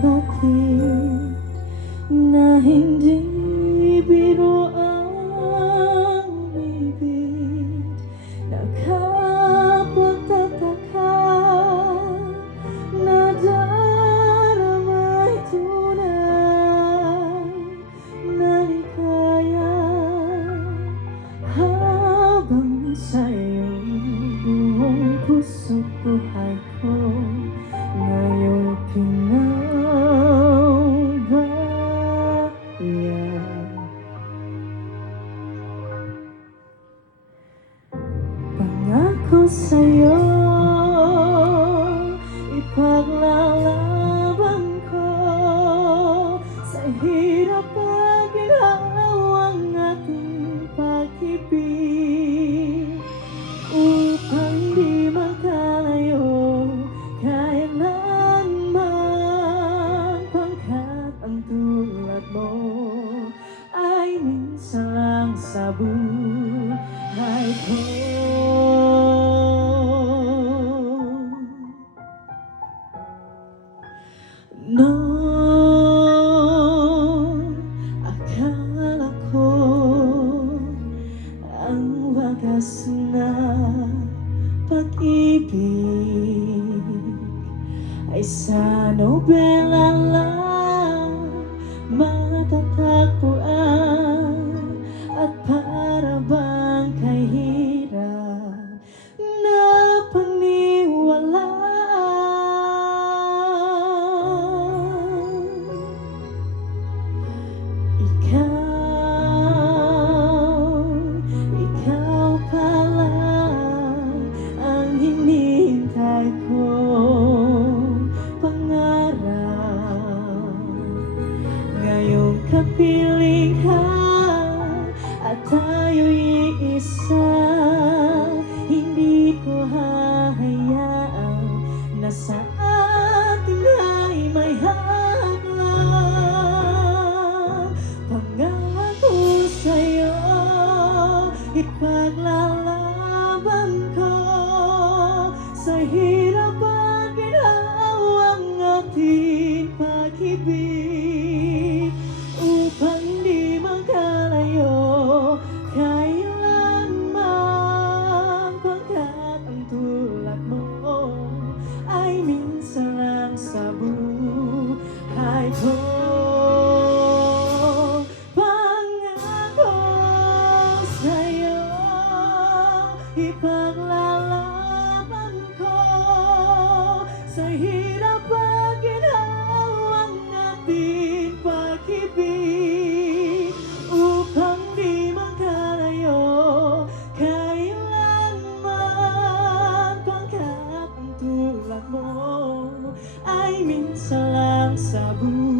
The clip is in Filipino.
kapatid na hindi biro ang ibig. Nakapagtataka na daramay tunay na ligaya habang sa'yo buong puso't buhay ko ngayong pinaubaya. Pangako sa'yo, ipaglalaban ko sa hirap at ginhawang ating pag-ibig, upang di magkalayo kailanman, pangkat ang tulad mo ay minsan lang sa buhay ko. Noong akala ko ang wagas na pag-ibig ay sa nobela lang matatagpuan, at para bang kahirap na paniwalaan. Ikaw pala ang hinihintay kong pangarap. Ngayong kapiling ka at tayo'y iisa, hindi ko hahayaan na sa atin ay may hadlang. Pangako sa'yo, ipaglalaban ko sa hirap at ginhawang ating pag-ibig, upang di magkalayo kailanman, pagkat ang tulad mo ay minsan lang sa buhay ko. Pangako sa'yo, ipaglalaban ko sa hirap at ginhawang ating pag-ibig, upang di magkalayo kailanman, pagkat ang tulad mo ay minsan lang sa buhay.